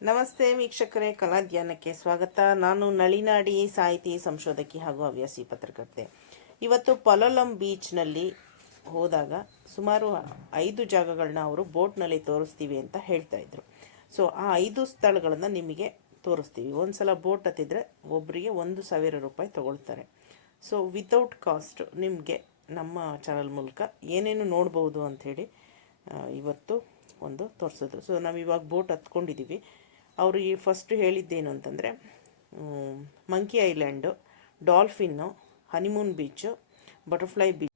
ನಮಸ್ತೆ ವೀಕ್ಷಕರೇ, ಕಲಾಧ್ಯಾನಕ್ಕೆ ಸ್ವಾಗತ. ನಾನು ನಳಿನಾಡಿ, ಸಾಹಿತಿ, ಸಂಶೋಧಕಿ ಹಾಗೂ ಹವ್ಯಾಸಿ ಪತ್ರಕರ್ತೆ. ಇವತ್ತು ಪಲೋಲಂ ಬೀಚ್ನಲ್ಲಿ ಹೋದಾಗ ಸುಮಾರು 5 ಜಾಗಗಳನ್ನ ಅವರು ಬೋಟ್ನಲ್ಲಿ ತೋರಿಸ್ತೀವಿ ಅಂತ ಹೇಳ್ತಾ ಇದ್ರು. ಸೊ ಆ 5 ಸ್ಥಳಗಳನ್ನು ನಿಮಗೆ ತೋರಿಸ್ತೀವಿ. ಒಂದು ಸಲ ಬೋಟ್ ಹತ್ತಿದ್ರೆ ಒಬ್ಬರಿಗೆ 1,000 ರೂಪಾಯಿ ತಗೊಳ್ತಾರೆ. ಸೊ ವಿತೌಟ್ ಕಾಸ್ಟ್ ನಿಮಗೆ ನಮ್ಮ ಚಾನಲ್ ಮೂಲಕ ಏನೇನು ನೋಡ್ಬೋದು ಅಂಥೇಳಿ ಇವತ್ತು ಒಂದು ತೋರಿಸೋದು. ಸೊ ನಾವು ಇವಾಗ ಬೋಟ್ ಹತ್ಕೊಂಡಿದ್ದೀವಿ. ಅವರು ಈ ಫಸ್ಟ್ ಹೇಳಿದ್ದೇನು ಅಂತಂದರೆ monkey island, dolphin, honeymoon beach, butterfly beach,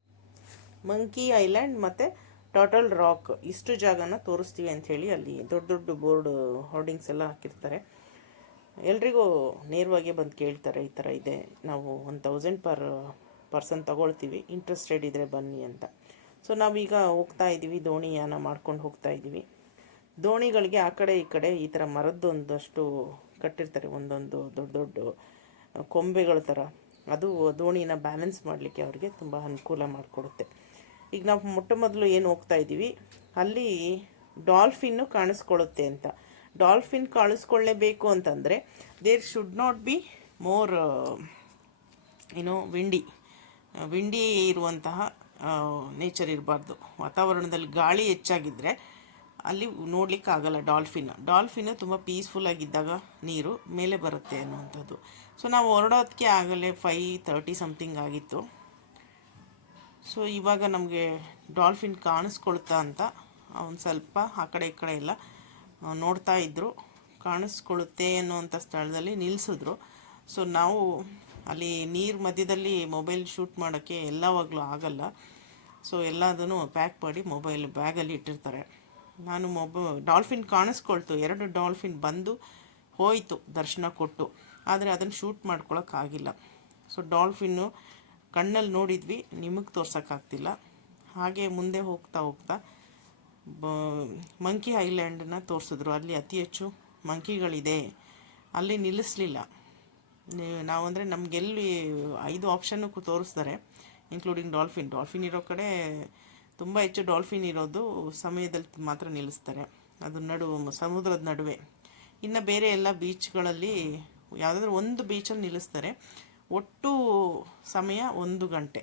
monkey island ಮತ್ತು ಟೋಟಲ್ ರಾಕ್, ಇಷ್ಟು ಜಾಗನ ತೋರಿಸ್ತೀವಿ ಅಂಥೇಳಿ ಅಲ್ಲಿ ದೊಡ್ಡ ದೊಡ್ಡ ಬೋರ್ಡ್ ಹೋರ್ಡಿಂಗ್ಸ್ ಎಲ್ಲ ಹಾಕಿರ್ತಾರೆ. ಎಲ್ರಿಗೂ ನೇರವಾಗಿ ಬಂದು ಕೇಳ್ತಾರೆ, ಈ ಥರ ಇದೆ, ನಾವು 1,000 ಪರ್ ಪರ್ಸನ್ ತಗೊಳ್ತೀವಿ, ಇಂಟ್ರೆಸ್ಟೆಡ್ ಇದ್ದರೆ ಬನ್ನಿ ಅಂತ. ಸೊ ನಾವೀಗ ಹೋಗ್ತಾ ಇದ್ದೀವಿ, ದೋಣಿಯಾನ ಮಾಡ್ಕೊಂಡು ಹೋಗ್ತಾ ಇದ್ದೀವಿ. ದೋಣಿಗಳಿಗೆ ಆ ಕಡೆ ಈ ಕಡೆ ಈ ಥರ ಮರದ್ದೊಂದಷ್ಟು ಕಟ್ಟಿರ್ತಾರೆ, ಒಂದೊಂದು ದೊಡ್ಡ ದೊಡ್ಡ ಕೊಂಬೆಗಳ ಥರ. ಅದು ದೋಣಿನ ಬ್ಯಾಲೆನ್ಸ್ ಮಾಡಲಿಕ್ಕೆ ಅವರಿಗೆ ತುಂಬ ಅನುಕೂಲ ಮಾಡಿಕೊಡುತ್ತೆ. ಈಗ ನಾವು ಮೊಟ್ಟ ಮೊದಲು ಏನು ಹೋಗ್ತಾ ಇದ್ದೀವಿ, ಅಲ್ಲಿ ಡಾಲ್ಫಿನ್ನು ಕಾಣಿಸ್ಕೊಳ್ಳುತ್ತೆ ಅಂತ. ಡಾಲ್ಫಿನ್ ಕಾಣಿಸ್ಕೊಳ್ಳೇಬೇಕು ಅಂತಂದರೆ there should not be more windy ಇರುವಂತಹ ನೇಚರ್ ಇರಬಾರ್ದು. ವಾತಾವರಣದಲ್ಲಿ ಗಾಳಿ ಹೆಚ್ಚಾಗಿದ್ದರೆ ಅಲ್ಲಿ ನೋಡಲಿಕ್ಕಾಗಲ್ಲ ಡಾಲ್ಫಿನ್ನು ತುಂಬ ಪೀಸ್ಫುಲ್ಲಾಗಿದ್ದಾಗ ನೀರು ಮೇಲೆ ಬರುತ್ತೆ ಅನ್ನುವಂಥದ್ದು. ಸೊ ನಾವು ಹೊರಡೋದಕ್ಕೆ ಆಗಲೇ 5:30 ಸಮಥಿಂಗ್ ಆಗಿತ್ತು. ಸೊ ಇವಾಗ ನಮಗೆ ಡಾಲ್ಫಿನ್ ಕಾಣಿಸ್ಕೊಳ್ತಾ ಅಂತ ಒಂದು ಸ್ವಲ್ಪ ಆ ಕಡೆ ಈ ಕಡೆ ಎಲ್ಲ ನೋಡ್ತಾ ಇದ್ದರು. ಕಾಣಿಸ್ಕೊಳ್ಳುತ್ತೆ ಅನ್ನುವಂಥ ಸ್ಥಳದಲ್ಲಿ ನಿಲ್ಲಿಸಿದ್ರು. ಸೊ ನಾವು ಅಲ್ಲಿ ನೀರು ಮಧ್ಯದಲ್ಲಿ ಮೊಬೈಲ್ ಶೂಟ್ ಮಾಡೋಕ್ಕೆ ಎಲ್ಲವಾಗಲೂ ಆಗಲ್ಲ. ಸೊ ಎಲ್ಲದನ್ನು ಪ್ಯಾಕ್ ಮಾಡಿ ಮೊಬೈಲ್ ಬ್ಯಾಗಲ್ಲಿ ಇಟ್ಟಿರ್ತಾರೆ. ನಾನು ಡಾಲ್ಫಿನ್ ಕಾಣಿಸ್ಕೊಳ್ತು, 2 ಡಾಲ್ಫಿನ್ ಬಂದು ಹೋಯಿತು ದರ್ಶನ ಕೊಟ್ಟು, ಆದರೆ ಅದನ್ನು ಶೂಟ್ ಮಾಡ್ಕೊಳಕ್ಕಾಗಿಲ್ಲ. ಸೊ ಡಾಲ್ಫಿನ್ನು ಕಣ್ಣಲ್ಲಿ ನೋಡಿದ್ವಿ, ನಿಮಗೆ ತೋರ್ಸೋಕ್ಕಾಗ್ತಿಲ್ಲ. ಹಾಗೆ ಮುಂದೆ ಹೋಗ್ತಾ ಹೋಗ್ತಾ ಮಂಕಿ ಐಲ್ಯಾಂಡನ್ನು ತೋರಿಸಿದ್ರು. ಅಲ್ಲಿ ಅತಿ ಹೆಚ್ಚು ಮಂಕಿಗಳಿದೆ, ಅಲ್ಲಿ ನಿಲ್ಲಿಸಲಿಲ್ಲ ನಾವು. ಅಂದರೆ ನಮಗೆಲ್ಲಿ 5 ಆಪ್ಷನ್ನು ತೋರಿಸ್ತಾರೆ, ಇನ್ಕ್ಲೂಡಿಂಗ್ ಡಾಲ್ಫಿನ್ ಇರೋ ಕಡೆ ತುಂಬ ಹೆಚ್ಚು ಡಾಲ್ಫಿನ್ ಇರೋದು ಸಮಯದಲ್ಲಿ ಮಾತ್ರ ನಿಲ್ಲಿಸ್ತಾರೆ, ಅದು ಸಮುದ್ರದ ನಡುವೆ. ಇನ್ನು ಬೇರೆ ಎಲ್ಲ ಬೀಚ್ಗಳಲ್ಲಿ ಯಾವುದಾದ್ರೂ ಒಂದು ಬೀಚಲ್ಲಿ ನಿಲ್ಲಿಸ್ತಾರೆ. ಒಟ್ಟು ಸಮಯ 1 ಗಂಟೆ.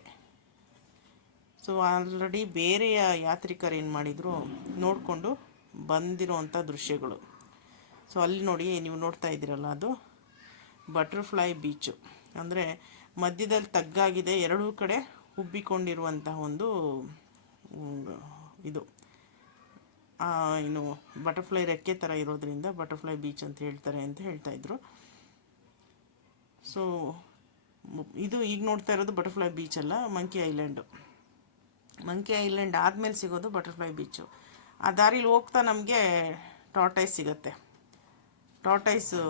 ಸೊ ಆಲ್ರೆಡಿ ಬೇರೆಯ ಯಾತ್ರಿಕರು ಏನು ಮಾಡಿದರು, ನೋಡಿಕೊಂಡು ಬಂದಿರೋವಂಥ ದೃಶ್ಯಗಳು. ಸೊ ಅಲ್ಲಿ ನೋಡಿ, ನೀವು ನೋಡ್ತಾ ಇದ್ದೀರಲ್ಲ, ಅದು ಬಟರ್ಫ್ಲೈ ಬೀಚು. ಅಂದರೆ ಮಧ್ಯದಲ್ಲಿ ತಗ್ಗಾಗಿದೆ, ಎರಡೂ ಕಡೆ ಉಬ್ಬಿಕೊಂಡಿರುವಂತಹ ಒಂದು ಇದು ಇನ್ನು ಬಟರ್ಫ್ಲೈ ರೆಕ್ಕೆ ಥರ ಇರೋದ್ರಿಂದ ಬಟರ್ಫ್ಲೈ ಬೀಚ್ ಅಂತ ಹೇಳ್ತಾಯಿದ್ರು. ಸೊ ಇದು ಈಗ ನೋಡ್ತಾ ಇರೋದು ಬಟರ್ಫ್ಲೈ ಬೀಚ್ ಅಲ್ಲ, ಮಂಕಿ ಐಲ್ಯಾಂಡ್ ಆದಮೇಲೆ ಸಿಗೋದು ಬಟರ್ಫ್ಲೈ ಬೀಚು. ಆ ದಾರಿಲಿ ಹೋಗ್ತಾ ನಮಗೆ ಟಾರ್ಟೈಸ್ ಸಿಗುತ್ತೆ. ಟಾರ್ಟೈಸು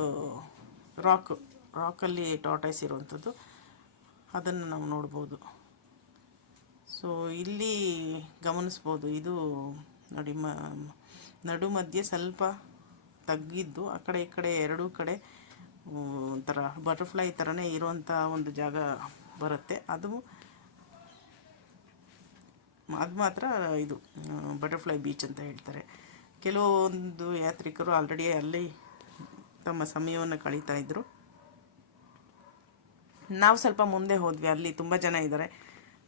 ರಾಕಲ್ಲಿ ಟಾರ್ಟೈಸ್ ಇರುವಂಥದ್ದು, ಅದನ್ನು ನಾವು ನೋಡ್ಬೋದು. ಸೊ ಇಲ್ಲಿ ಗಮನಿಸ್ಬೋದು, ಇದು ನೋಡಿ ನಡು ಮಧ್ಯೆ ಸ್ವಲ್ಪ ತಗ್ಗಿದ್ದು, ಆ ಕಡೆ ಈ ಕಡೆ ಎರಡೂ ಕಡೆ ಒಂಥರ ಬಟರ್ಫ್ಲೈ ಥರನೇ ಇರುವಂಥ ಒಂದು ಜಾಗ ಬರುತ್ತೆ. ಅದು ಮಾತ್ರ ಇದು ಬಟರ್ಫ್ಲೈ ಬೀಚ್ ಅಂತ ಹೇಳ್ತಾರೆ. ಕೆಲವೊಂದು ಯಾತ್ರಿಕರು ಆಲ್ರೆಡಿ ಅಲ್ಲಿ ತಮ್ಮ ಸಮಯವನ್ನು ಕಳೀತಾ ಇದ್ದರು. ನಾವು ಸ್ವಲ್ಪ ಮುಂದೆ ಹೋದ್ವಿ, ಅಲ್ಲಿ ತುಂಬ ಜನ ಇದ್ದಾರೆ,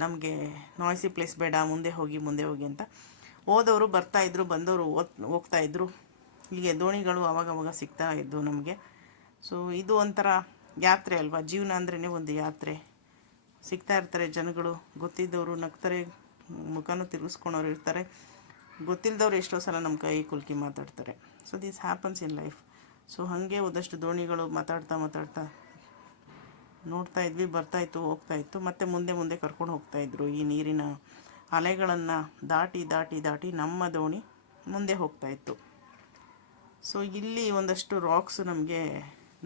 ನಮಗೆ ನಾಯ್ಸಿ ಪ್ಲೇಸ್ ಬೇಡ, ಮುಂದೆ ಹೋಗಿ ಅಂತ. ಹೋದವರು ಬರ್ತಾಯಿದ್ರು, ಬಂದವರು ಹೋಗ್ತಾಯಿದ್ರು. ಹೀಗೆ ದೋಣಿಗಳು ಅವಾಗವಾಗ ಸಿಗ್ತಾ ಇದ್ವು ನಮಗೆ. ಸೊ ಇದು ಒಂಥರ ಯಾತ್ರೆ ಅಲ್ವಾ, ಜೀವನ ಅಂದ್ರೇ ಒಂದು ಯಾತ್ರೆ. ಸಿಗ್ತಾ ಇರ್ತಾರೆ ಜನಗಳು, ಗೊತ್ತಿದ್ದವರು ನಗ್ತಾರೆ, ಮುಖನೂ ತಿರುಗಿಸ್ಕೊಳೋರು ಇರ್ತಾರೆ, ಗೊತ್ತಿಲ್ಲದವ್ರು ಎಷ್ಟೋ ಸಲ ನಮ್ಮ ಕೈ ಕುಲ್ಕಿ ಮಾತಾಡ್ತಾರೆ. So this happens in life. So ಹಾಗೆ ಒಂದಷ್ಟು ದೋಣಿಗಳು ಮಾತಾಡ್ತಾ ನೋಡ್ತಾ ಇದ್ವಿ, ಬರ್ತಾಯಿತ್ತು, ಹೋಗ್ತಾಯಿತ್ತು, ಮತ್ತು ಮುಂದೆ ಕರ್ಕೊಂಡು ಹೋಗ್ತಾಯಿದ್ರು. ಈ ನೀರಿನ ಅಲೆಗಳನ್ನು ದಾಟಿ ನಮ್ಮ ದೋಣಿ ಮುಂದೆ ಹೋಗ್ತಾಯಿತ್ತು. ಸೊ ಇಲ್ಲಿ ಒಂದಷ್ಟು ರಾಕ್ಸ್ ನಮಗೆ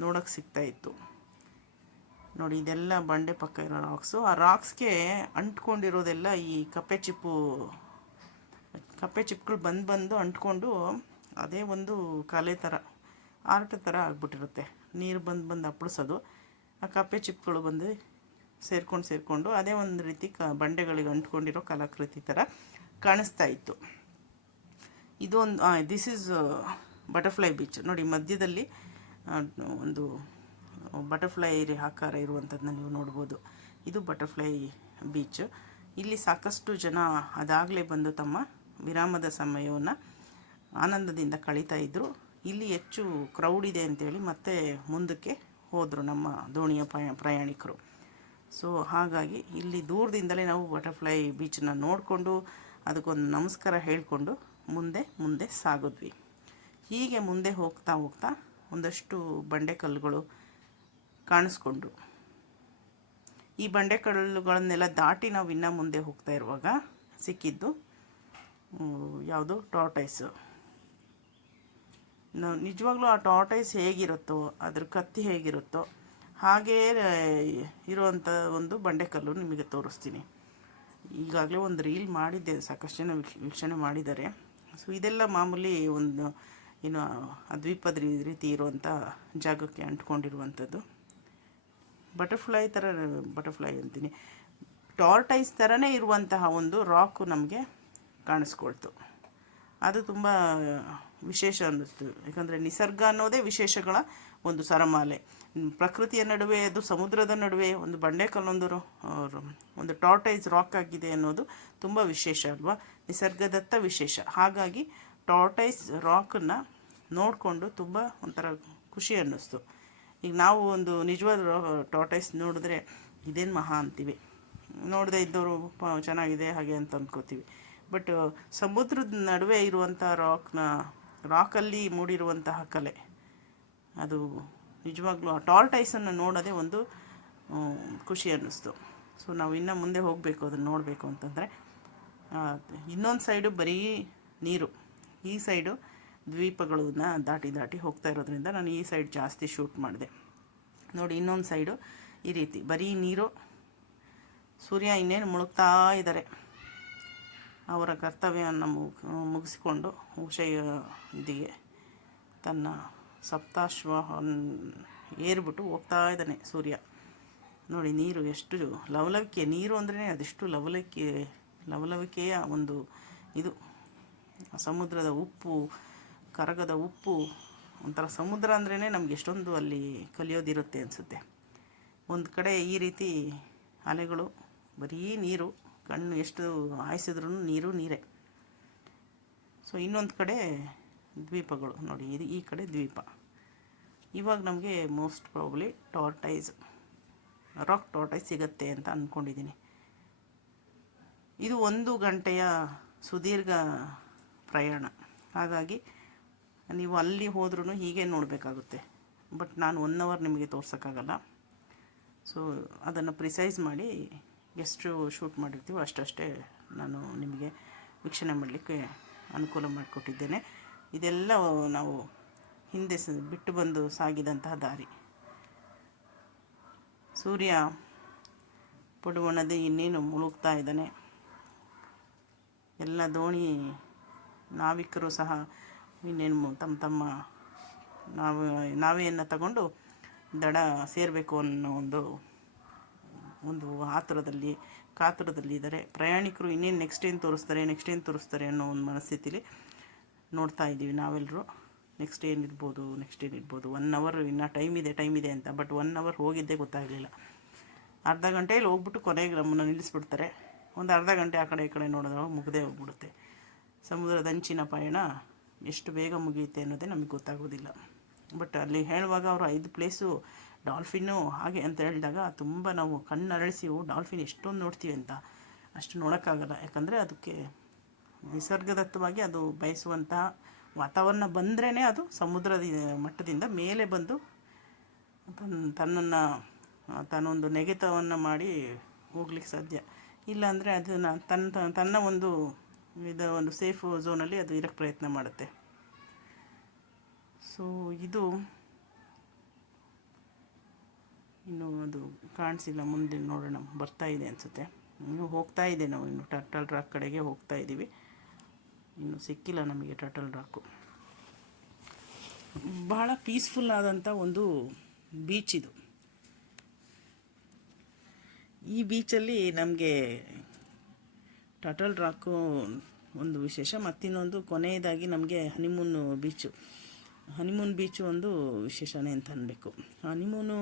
ನೋಡೋಕ್ಕೆ ಸಿಗ್ತಾಯಿತ್ತು. ನೋಡಿ, ಇದೆಲ್ಲ ಬಂಡೆ ಪಕ್ಕ ಇರೋ ರಾಕ್ಸು. ಆ ರಾಕ್ಸ್ಗೆ ಅಂಟ್ಕೊಂಡಿರೋದೆಲ್ಲ ಈ ಕಪ್ಪೆ ಚಿಪ್ಪುಗಳು ಬಂದು ಅಂಟ್ಕೊಂಡು ಅದೇ ಒಂದು ಕಲೆ ಥರ, ಆರ್ಟ್ ಥರ ಆಗ್ಬಿಟ್ಟಿರುತ್ತೆ. ನೀರು ಬಂದು ಅಪ್ಪಳಿಸೋದು, ಆ ಕಪ್ಪೆ ಚಿಪ್ಪುಗಳು ಬಂದು ಸೇರಿಕೊಂಡು ಅದೇ ಒಂದು ರೀತಿ ಬಂಡೆಗಳಿಗೆ ಅಂಟ್ಕೊಂಡಿರೋ ಕಲಾಕೃತಿ ಥರ ಕಾಣಿಸ್ತಾ ಇತ್ತು. ಇದು ಒಂದು ದಿಸ್ ಈಸ್ ಬಟರ್ಫ್ಲೈ ಬೀಚ್ ನೋಡಿ, ಮಧ್ಯದಲ್ಲಿ ಒಂದು ಬಟರ್ಫ್ಲೈ ಆಕಾರ ಇರುವಂಥದ್ದನ್ನ ನೀವು ನೋಡ್ಬೋದು. ಇದು ಬಟರ್ಫ್ಲೈ ಬೀಚ್. ಇಲ್ಲಿ ಸಾಕಷ್ಟು ಜನ ಅದಾಗಲೇ ಬಂದು ತಮ್ಮ ವಿರಾಮದ ಸಮಯವನ್ನು ಆನಂದದಿಂದ ಕಳೀತಾ ಇದ್ದರು. ಇಲ್ಲಿ ಹೆಚ್ಚು ಕ್ರೌಡ್ ಇದೆ ಅಂತೇಳಿ ಮತ್ತೆ ಮುಂದಕ್ಕೆ ಹೋದರು ನಮ್ಮ ದೋಣಿಯ ಪ್ರಯಾಣಿಕರು. ಸೊ ಹಾಗಾಗಿ ಇಲ್ಲಿ ದೂರದಿಂದಲೇ ನಾವು ಬಟರ್ಫ್ಲೈ ಬೀಚನ್ನ ನೋಡಿಕೊಂಡು ಅದಕ್ಕೊಂದು ನಮಸ್ಕಾರ ಹೇಳಿಕೊಂಡು ಮುಂದೆ ಸಾಗಿದ್ವಿ. ಹೀಗೆ ಮುಂದೆ ಹೋಗ್ತಾ ಒಂದಷ್ಟು ಬಂಡೆಕಲ್ಲುಗಳು ಕಾಣಿಸ್ಕೊಂಡ್ರು. ಈ ಬಂಡೆಕಲ್ಲುಗಳನ್ನೆಲ್ಲ ದಾಟಿ ನಾವು ಇನ್ನೂ ಮುಂದೆ ಹೋಗ್ತಾ ಇರುವಾಗ ಸಿಕ್ಕಿದ್ದು ಯಾವುದು, ಟಾರ್ಟೈಸು. ನಿಜವಾಗ್ಲೂ ಆ ಟಾರ್ಟೈಸ್ ಹೇಗಿರುತ್ತೋ, ಅದ್ರ ಕತ್ತಿ ಹೇಗಿರುತ್ತೋ ಹಾಗೇ ಇರುವಂಥ ಒಂದು ಬಂಡೆಕಲ್ಲು ನಿಮಗೆ ತೋರಿಸ್ತೀನಿ. ಈಗಾಗಲೇ ಒಂದು ರೀಲ್ ಮಾಡಿದ್ದೆ, ಸಾಕಷ್ಟು ಜನ ವೀಕ್ಷಣೆ ಮಾಡಿದ್ದಾರೆ. ಸೊ ಇದೆಲ್ಲ ಮಾಮೂಲಿ ಒಂದು ದ್ವೀಪದ ರೀತಿ ಇರುವಂಥ ಜಾಗಕ್ಕೆ ಅಂಟ್ಕೊಂಡಿರುವಂಥದ್ದು. ಬಟರ್ಫ್ಲೈ ಅಂತೀನಿ, ಟಾರ್ಟೈಸ್ ಥರನೇ ಇರುವಂತಹ ಒಂದು ರಾಕು ನಮಗೆ ಕಾಣಿಸ್ಕೊಳ್ತು. ಅದು ತುಂಬ ವಿಶೇಷ ಅನ್ನಿಸ್ತು. ಯಾಕಂದರೆ ನಿಸರ್ಗ ಅನ್ನೋದೇ ವಿಶೇಷಗಳ ಒಂದು ಸರಮಾಲೆ. ಪ್ರಕೃತಿಯ ನಡುವೆ, ಅದು ಸಮುದ್ರದ ನಡುವೆ ಒಂದು ಬಂಡೆಕಲ್ಲೊಂದು ಒಂದು ಟಾರ್ಟೈಸ್ ರಾಕ್ ಆಗಿದೆ ಅನ್ನೋದು ತುಂಬ ವಿಶೇಷ ಅಲ್ವಾ, ನಿಸರ್ಗದತ್ತ ವಿಶೇಷ. ಹಾಗಾಗಿ ಟಾರ್ಟೈಸ್ ರಾಕನ್ನು ನೋಡಿಕೊಂಡು ತುಂಬ ಒಂಥರ ಖುಷಿ ಅನ್ನಿಸ್ತು. ಈಗ ನಾವು ಒಂದು ನಿಜವಾದ ಟಾರ್ಟೈಸ್ ನೋಡಿದ್ರೆ ಇದೇನು ಮಹಾ ಅಂತೀವಿ, ನೋಡದೆ ಇದ್ದವರು ಚೆನ್ನಾಗಿದೆ ಹಾಗೆ ಅಂತ ಅಂದ್ಕೋತೀವಿ. ಬಟ್ ಸಮುದ್ರದ ನಡುವೆ ಇರುವಂಥ ರಾಕಲ್ಲಿ ಮೂಡಿರುವಂತಹ ಕಲೆ, ಅದು ನಿಜವಾಗ್ಲೂ ಆ ಟಾರ್ಟೈಸನ್ನು ನೋಡೋದೇ ಒಂದು ಖುಷಿ ಅನ್ನಿಸ್ತು. ಸೊ ನಾವು ಇನ್ನೂ ಮುಂದೆ ಹೋಗಬೇಕು, ಅದನ್ನು ನೋಡಬೇಕು ಅಂತಂದರೆ. ಇನ್ನೊಂದು ಸೈಡು ಬರೀ ನೀರು, ಈ ಸೈಡು ದ್ವೀಪಗಳನ್ನ ದಾಟಿ ಹೋಗ್ತಾ ಇರೋದ್ರಿಂದ ನಾನು ಈ ಸೈಡ್ ಜಾಸ್ತಿ ಶೂಟ್ ಮಾಡಿದೆ. ನೋಡಿ, ಇನ್ನೊಂದು ಸೈಡು ಈ ರೀತಿ ಬರೀ ನೀರು. ಸೂರ್ಯ ಇನ್ನೇನು ಮುಳುಗ್ತಾ ಇದ್ದಾರೆ. ಅವರ ಕರ್ತವ್ಯವನ್ನು ಮುಗಿಸಿಕೊಂಡು ಉಷೆಯೊಂದಿಗೆ ತನ್ನ ಸಪ್ತಾಶ್ವವನ್ನು ಏರ್ಬಿಟ್ಟು ಹೋಗ್ತಾ ಇದ್ದಾನೆ ಸೂರ್ಯ. ನೋಡಿ, ನೀರು ಎಷ್ಟು ಲವಲವಿಕೆ, ನೀರು ಅಂದ್ರೇ ಅದೆಷ್ಟು ಲವಲವಿಕೆಯ ಒಂದು ಇದು. ಸಮುದ್ರದ ಉಪ್ಪು, ಕರಗದ ಉಪ್ಪು, ಒಂಥರ ಸಮುದ್ರ ಅಂದ್ರೇ ನಮ್ಗೆ ಎಷ್ಟೊಂದು ಅಲ್ಲಿ ಕಲಿಯೋದಿರುತ್ತೆ ಅನಿಸುತ್ತೆ. ಒಂದು ಕಡೆ ಈ ರೀತಿ ಅಲೆಗಳು, ಬರೀ ನೀರು, ಕಣ್ಣು ಎಷ್ಟು ಹಾಯಿಸಿದ್ರೂ ನೀರೇ. ಸೊ ಇನ್ನೊಂದು ಕಡೆ ದ್ವೀಪಗಳು ನೋಡಿ, ಈ ಕಡೆ ದ್ವೀಪ. ಇವಾಗ ನಮಗೆ ಮೋಸ್ಟ್ ಪ್ರಾಬಬ್ಲಿ ರಾಕ್ ಟಾರ್ಟೈಸ್ ಸಿಗತ್ತೆ ಅಂತ ಅಂದ್ಕೊಂಡಿದ್ದೀನಿ. ಇದು 1 ಗಂಟೆಯ ಸುದೀರ್ಘ ಪ್ರಯಾಣ. ಹಾಗಾಗಿ ನೀವು ಅಲ್ಲಿ ಹೋದ್ರೂ ಹೀಗೆ ನೋಡಬೇಕಾಗುತ್ತೆ. ಬಟ್ ನಾನು 1 ಅವರ್ ನಿಮಗೆ ತೋರ್ಸೋಕ್ಕಾಗಲ್ಲ. ಸೊ ಅದನ್ನು ಪ್ರಿಸೈಸ್ ಮಾಡಿ ಎಷ್ಟು ಶೂಟ್ ಮಾಡಿರ್ತೀವೋ ಅಷ್ಟೇ ನಾನು ನಿಮಗೆ ವೀಕ್ಷಣೆ ಮಾಡಲಿಕ್ಕೆ ಅನುಕೂಲ ಮಾಡಿಕೊಟ್ಟಿದ್ದೇನೆ. ಇದೆಲ್ಲ ನಾವು ಹಿಂದೆ ಬಿಟ್ಟು ಬಂದು ಸಾಗಿದಂತಹ ದಾರಿ. ಸೂರ್ಯ ಪಡುವಣದೆ ಇನ್ನೇನು ಮುಳುಗ್ತಾ ಇದ್ದಾನೆ. ಎಲ್ಲ ದೋಣಿ ನಾವಿಕರು ಸಹ ಇನ್ನೇನು ತಮ್ಮ ನಾವೆಯನ್ನು ತಗೊಂಡು ದಡ ಸೇರಬೇಕು ಅನ್ನೋ ಒಂದು ಕಾತುರದಲ್ಲಿ ಇದ್ದಾರೆ. ಪ್ರಯಾಣಿಕರು ಇನ್ನೇನು ನೆಕ್ಸ್ಟ್ ಏನು ತೋರಿಸ್ತಾರೆ ಅನ್ನೋ ಒಂದು ಮನಸ್ಥಿತಿಲಿ ನೋಡ್ತಾ ಇದ್ದೀವಿ ನಾವೆಲ್ಲರೂ. ನೆಕ್ಸ್ಟ್ ಏನಿರ್ಬೋದು 1 ಅವರ್ ಇನ್ನೂ ಟೈಮ್ ಇದೆ ಅಂತ. ಬಟ್ 1 ಅವರ್ ಹೋಗಿದ್ದೇ ಗೊತ್ತಾಗಲಿಲ್ಲ. ಅರ್ಧ ಗಂಟೆಯಲ್ಲಿ ಹೋಗ್ಬಿಟ್ಟು ಕೊನೆಗೆ ನಮ್ಮನ್ನು ನಿಲ್ಲಿಸ್ಬಿಡ್ತಾರೆ. ಒಂದು ಅರ್ಧ ಗಂಟೆ ಆ ಕಡೆ ಈ ಕಡೆ ನೋಡಿದಾಗ ಮುಗದೇ ಹೋಗ್ಬಿಡುತ್ತೆ. ಸಮುದ್ರದ ಅಂಚಿನ ಪಯಣ ಎಷ್ಟು ಬೇಗ ಮುಗಿಯುತ್ತೆ ಅನ್ನೋದೇ ನಮಗೆ ಗೊತ್ತಾಗೋದಿಲ್ಲ. ಬಟ್ ಅಲ್ಲಿ ಹೇಳುವಾಗ ಅವರು 5 ಪ್ಲೇಸು ಡಾಲ್ಫಿನ್ನು ಹಾಗೆ ಅಂತ ಹೇಳಿದಾಗ ತುಂಬ ನಾವು ಕಣ್ಣರಳಿಸಿ ಡಾಲ್ಫಿನ್ ಎಷ್ಟೊಂದು ನೋಡ್ತೀವಿ ಅಂತ ಅಷ್ಟು ನೋಡೋಕ್ಕಾಗಲ್ಲ. ಯಾಕಂದರೆ ಅದಕ್ಕೆ ನಿಸರ್ಗದತ್ತವಾಗಿ ಅದು ಬಯಸುವಂತಹ ವಾತಾವರಣ ಬಂದ್ರೇ ಅದು ಸಮುದ್ರದ ಮಟ್ಟದಿಂದ ಮೇಲೆ ಬಂದು ತನ್ನೊಂದು ನೆಗೆತವನ್ನು ಮಾಡಿ ಹೋಗ್ಲಿಕ್ಕೆ ಸಾಧ್ಯ. ಇಲ್ಲಾಂದರೆ ಅದನ್ನು ತನ್ನ ಒಂದು ಸೇಫ್ ಝೋನಲ್ಲಿ ಅದು ಇರೋಕ್ಕೆ ಪ್ರಯತ್ನ ಮಾಡುತ್ತೆ. ಸೊ ಇದು ಇನ್ನು ಅದು ಕಾಣಿಸಿಲ್ಲ, ಮುಂದೆ ನೋಡೋಣ. ಬರ್ತಾ ಇದೆ ಅನಿಸುತ್ತೆ, ಇನ್ನೂ ಹೋಗ್ತಾ ಇದೆ. ನಾವು ಇನ್ನು ಟರ್ಟಲ್ ರಾಕ್ ಕಡೆಗೆ ಹೋಗ್ತಾ ಇದ್ದೀವಿ. ಇನ್ನು ಸಿಕ್ಕಿಲ್ಲ ನಮಗೆ ಟರ್ಟಲ್ ರಾಕು. ಬಹಳ ಪೀಸ್ಫುಲ್ ಆದಂಥ ಒಂದು ಬೀಚ್ ಇದು. ಈ ಬೀಚಲ್ಲಿ ನಮಗೆ ಟರ್ಟಲ್ ರಾಕು ಒಂದು ವಿಶೇಷ. ಮತ್ತಿನ್ನೊಂದು ಕೊನೆಯದಾಗಿ ನಮಗೆ ಹನಿಮೂನ್ ಬೀಚು. ಹನಿಮೂನ್ ಬೀಚ್ ಒಂದು ವಿಶೇಷನೇ ಅಂತ ಅನ್ಬೇಕು. ಹನಿಮೂನು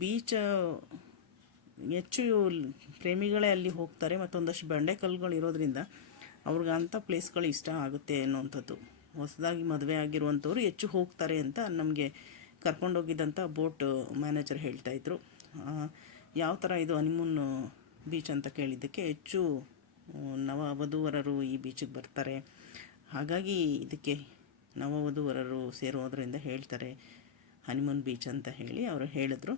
ಬೀಚ್ ಹೆಚ್ಚು ಪ್ರೇಮಿಗಳೇ ಅಲ್ಲಿ ಹೋಗ್ತಾರೆ, ಮತ್ತೊಂದಷ್ಟು ಬಂಡೆಕಲ್ಲುಗಳು ಇರೋದ್ರಿಂದ ಅವ್ರಿಗೆ ಅಂಥ ಪ್ಲೇಸ್ಗಳು ಇಷ್ಟ ಆಗುತ್ತೆ ಅನ್ನೋವಂಥದ್ದು. ಹೊಸದಾಗಿ ಮದುವೆ ಆಗಿರುವಂಥವ್ರು ಹೆಚ್ಚು ಹೋಗ್ತಾರೆ ಅಂತ ನಮಗೆ ಕರ್ಕೊಂಡೋಗಿದ್ದಂಥ ಬೋಟ್ ಮ್ಯಾನೇಜರ್ ಹೇಳ್ತಾಯಿದ್ರು. ಯಾವ ಥರ ಇದು ಹನಿಮೂನ್ ಬೀಚ್ ಅಂತ ಕೇಳಿದ್ದಕ್ಕೆ ಹೆಚ್ಚು ನವವಧೂವರರು ಈ ಬೀಚಿಗೆ ಬರ್ತಾರೆ, ಹಾಗಾಗಿ ಇದಕ್ಕೆ ನವವಧೂವರರು ಸೇರೋದ್ರಿಂದ ಹೇಳ್ತಾರೆ ಹನಿಮೂನ್ ಬೀಚ್ ಅಂತ ಹೇಳಿ ಅವರು ಹೇಳಿದ್ರು.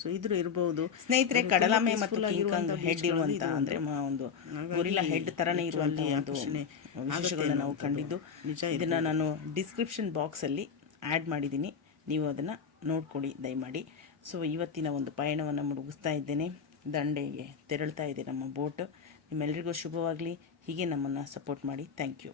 ಸೊ ಇದ್ರ ಇರ್ಬೋದು ಸ್ನೇಹಿತರೆ. ಕಡಲಮೆ ಮತ್ತು ಕಿಂಗ್ ಹೆಡ್ ಇರುವಂಥ ಅಂದರೆ ಒಂದು ಗೊರಿಲ್ಲಾ ಹೆಡ್ ಥರನೇ ಇರುವಂಥ ವಿಶೇಷಗಳನ್ನ ನಾವು ಕಂಡಿದ್ದು ನಿಜ. ಇದನ್ನು ನಾನು ಡಿಸ್ಕ್ರಿಪ್ಷನ್ ಬಾಕ್ಸಲ್ಲಿ ಆ್ಯಡ್ ಮಾಡಿದ್ದೀನಿ, ನೀವು ಅದನ್ನು ನೋಡ್ಕೊಳ್ಳಿ ದಯಮಾಡಿ. ಸೊ ಇವತ್ತಿನ ಒಂದು ಪಯಣವನ್ನು ಮುಗಿಸ್ತಾ ಇದ್ದೇನೆ. ದಂಡೆಗೆ ತೆರಳ್ತಾ ಇದೆ ನಮ್ಮ ಬೋಟ್. ನಿಮ್ಮೆಲ್ಲರಿಗೂ ಶುಭವಾಗಲಿ. ಹೀಗೆ ನಮ್ಮನ್ನು ಸಪೋರ್ಟ್ ಮಾಡಿ. Thank you.